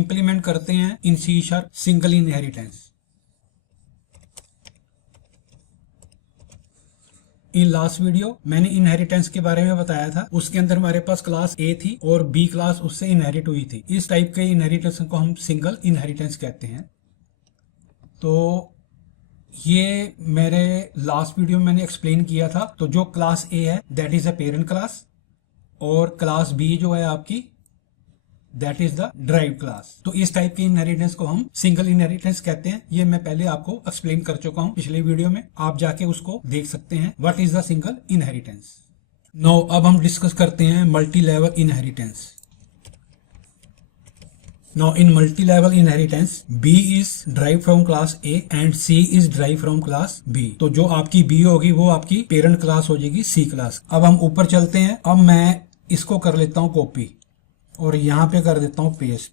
Implement करते हैं in C sharp single inheritance. In last video मैंने इनहेरिटेंस के बारे में बताया था। उसके अंदर हमारे पास क्लास ए थी और बी क्लास उससे इनहेरिट हुई थी। इस टाइप के इनहेरिटेंस को हम सिंगल इनहेरिटेंस कहते हैं। तो ये मेरे लास्ट वीडियो में मैंने एक्सप्लेन किया था। तो जो क्लास ए है that is a parent class और क्लास बी जो है आपकी that is the drive class. तो इस टाइप के इनहेरिटेंस को हम सिंगल इनहेरिटेंस कहते हैं। ये मैं पहले आपको एक्सप्लेन कर चुका हूं पिछले वीडियो में, आप जाके उसको देख सकते हैं what is the single inheritance. Now अब हम डिस्कस करते हैं multi level inheritance. Now in multi-level inheritance, B is derived from class A and C is derived from class B. तो जो आपकी B होगी वो आपकी पेरेंट क्लास हो जाएगी C क्लास। अब हम ऊपर चलते हैं। अब मैं इसको कर लेता हूँ कॉपी और यहाँ पे कर देता हूँ पेस्ट।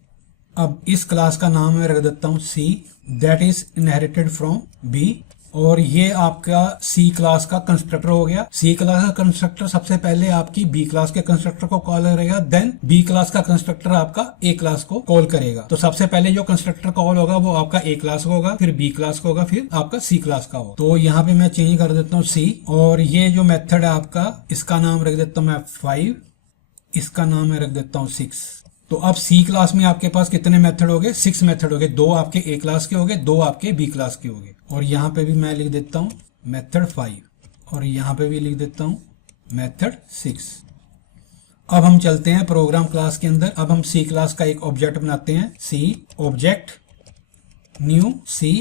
अब इस क्लास का नाम मैं रख देता हूँ C, that is inherited from B। और ये आपका C क्लास का कंस्ट्रक्टर हो गया। C क्लास का कंस्ट्रक्टर सबसे पहले आपकी B क्लास के कंस्ट्रक्टर को कॉल करेगा, देन B क्लास का कंस्ट्रक्टर आपका A क्लास को कॉल करेगा। तो सबसे पहले जो कंस्ट्रक्टर कॉल होगा वो आपका A क्लास का होगा, फिर B क्लास का होगा, फिर आपका C क्लास का होगा। तो यहाँ पे मैं चेंज कर देता हूँ C और ये जो मेथड है आपका इसका नाम रख देता हूँ मैं 5, इसका नाम मैं रख देता हूँ 6। तो अब C क्लास में आपके पास कितने मेथड हो गए? 6 मेथड हो गए। 2 आपके A क्लास के हो गए, 2 आपके B क्लास के हो गए। और यहाँ पे भी मैं लिख देता हूँ मेथड 5 और यहाँ पे भी लिख देता हूँ मेथड 6। अब हम चलते हैं प्रोग्राम क्लास के अंदर। अब हम C क्लास का एक ऑब्जेक्ट बनाते हैं, C ऑब्जेक्ट न्यू C।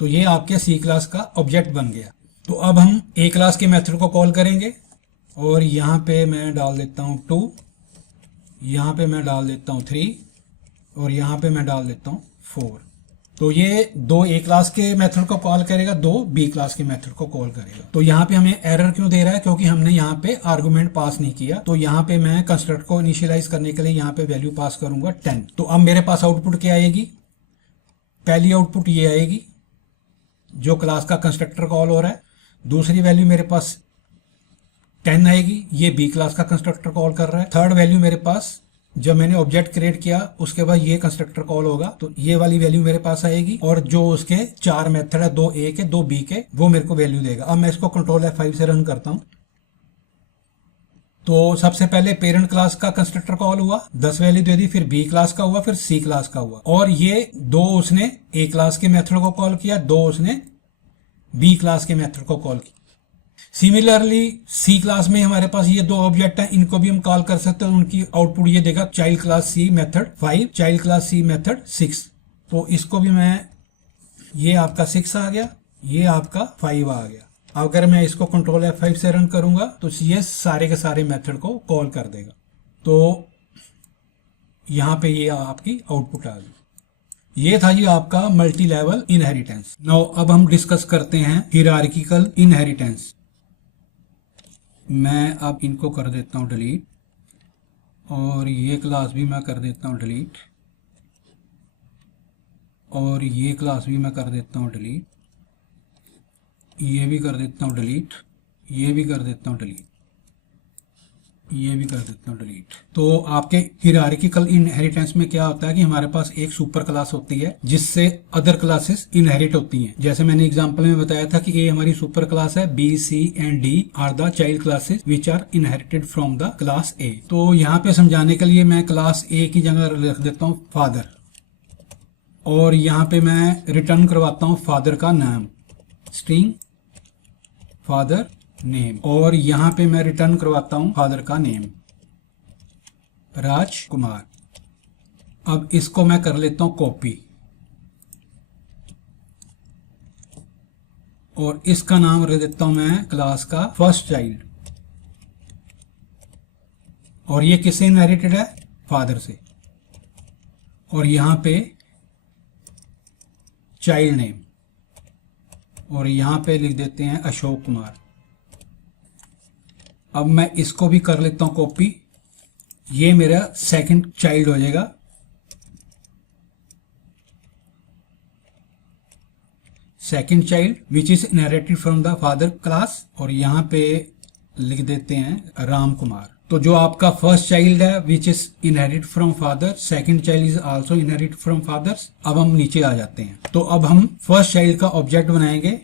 तो ये आपके C क्लास का ऑब्जेक्ट बन गया। तो अब हम A क्लास के मेथड को कॉल करेंगे और यहाँ पे मैं डाल देता हूँ 2, यहाँ पे मैं डाल देता हूँ 3 और यहाँ पे मैं डाल देता हूँ 4। तो ये 2 A क्लास के मेथड को कॉल करेगा, 2 B क्लास के मेथड को कॉल करेगा। तो यहाँ पे हमें एरर क्यों दे रहा है? क्योंकि हमने यहाँ पे आर्गुमेंट पास नहीं किया। तो यहाँ पे मैं कंस्ट्रक्ट को इनिशियलाइज करने के लिए यहाँ पे वैल्यू पास करूंगा 10। तो अब मेरे पास आउटपुट क्या आएगी? पहली आउटपुट ये आएगी जो क्लास का कंस्ट्रक्टर कॉल हो रहा है। दूसरी वैल्यू मेरे पास 10 आएगी, ये B क्लास का कंस्ट्रक्टर कॉल कर रहा है। थर्ड वैल्यू मेरे पास जब मैंने ऑब्जेक्ट क्रिएट किया उसके बाद ये कंस्ट्रक्टर कॉल होगा, तो ये वाली वैल्यू मेरे पास आएगी। और जो उसके 4 मेथड है, 2 A के 2 B के, वो मेरे को वैल्यू देगा। अब मैं इसको कंट्रोल F5 से रन करता हूं। तो सबसे पहले पेरेंट क्लास का कंस्ट्रक्टर कॉल हुआ, 10 वैल्यू दे दी, फिर B क्लास का हुआ, फिर C क्लास का हुआ। और ये 2 उसने A क्लास के मेथड को कॉल किया, 2 उसने B क्लास के मेथड को कॉल किया। सिमिलरली C क्लास में हमारे पास ये 2 ऑब्जेक्ट हैं, इनको भी हम कॉल कर सकते हैं। उनकी आउटपुट ये देगा child class C method 5, child class C method 6। तो इसको भी मैं, ये आपका 6 आ गया, ये आपका 5 आ गया। अगर मैं इसको कंट्रोल F5 से रन करूंगा तो ये सारे के सारे मेथड को कॉल कर देगा। तो यहाँ पे ये आपकी आउटपुट आ गई। ये था जी आपका मल्टी लेवल इनहेरिटेंस। नाउ अब हम डिस्कस करते हैं हियरार्किकल इनहेरिटेंस। मैं अब इनको कर देता हूँ डिलीट और ये क्लास भी मैं कर देता हूँ डिलीट और ये क्लास भी मैं कर देता हूँ डिलीट, ये भी कर देता हूँ डिलीट, ये भी कर देता हूँ डिलीट, ये भी कर देता हूँ डिलीट। तो आपके हियरार्किकल इनहेरिटेंस में क्या होता है कि हमारे पास एक सुपर क्लास होती है जिससे अदर क्लासेस इनहेरिट होती हैं। जैसे मैंने एग्जांपल में बताया था कि ए हमारी सुपर क्लास है, B C and D are the child classes which are inherited from the class A. तो यहाँ पे समझाने के लिए मैं क्लास ए की जगह रख देता हूँ फादर और यहाँ पे मैं रिटर्न करवाता हूँ फादर का नाम, स्ट्रिंग फादर नेम, और यहां पे मैं रिटर्न करवाता हूं फादर का नेम राजकुमार। अब इसको मैं कर लेता हूं कॉपी और इसका नाम रख देता हूं मैं क्लास का फर्स्ट चाइल्ड। और ये किससे इनहेरिटेड है? फादर से। और यहां पे चाइल्ड नेम और यहां पे लिख देते हैं अशोक कुमार। अब मैं इसको भी कर लेता हूं कॉपी, ये मेरा सेकंड चाइल्ड हो जाएगा। Second child which is inherited from the father class और यहां पे लिख देते हैं राम कुमार। तो जो आपका फर्स्ट चाइल्ड है which is inherit from father, second child is also inherit from fathers. अब हम नीचे आ जाते हैं। तो अब हम फर्स्ट चाइल्ड का ऑब्जेक्ट बनाएंगे।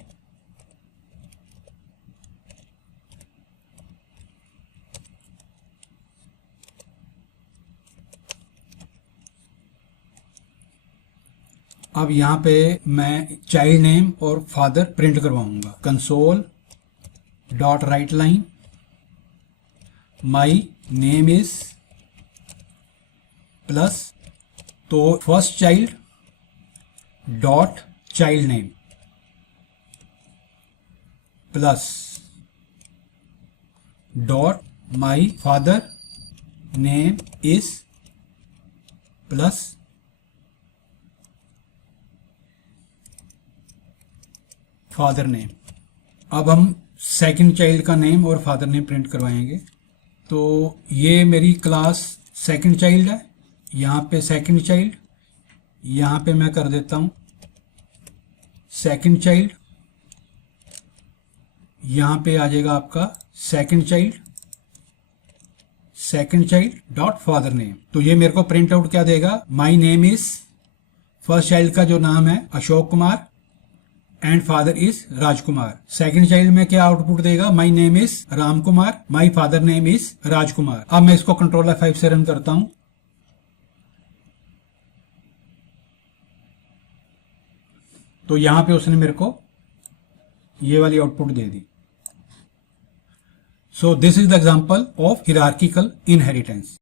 अब यहां पे मैं चाइल्ड नेम और फादर प्रिंट करवाऊंगा। Console dot write line my name is plus, तो first child dot child name plus dot my father name is plus father name. अब हम सेकंड चाइल्ड का नेम और फादर नेम प्रिंट करवाएंगे। तो ये मेरी क्लास सेकंड चाइल्ड है, यहाँ पे सेकंड चाइल्ड, यहाँ पे मैं कर देता हूँ सेकंड चाइल्ड, यहाँ पे आ जाएगा आपका second child dot father name. तो ये मेरे को प्रिंट आउट क्या देगा, my name is, first child का जो नाम है Ashok Kumar and father is Rajkumar. Second child में क्या आउटपुट देगा, my name is Ram Kumar, my father name is Rajkumar. अब मैं इसको कंट्रोल F5 से रन करता हूं। तो यहां पे उसने मेरे को ये वाली output they the. So this is the example of hierarchical inheritance.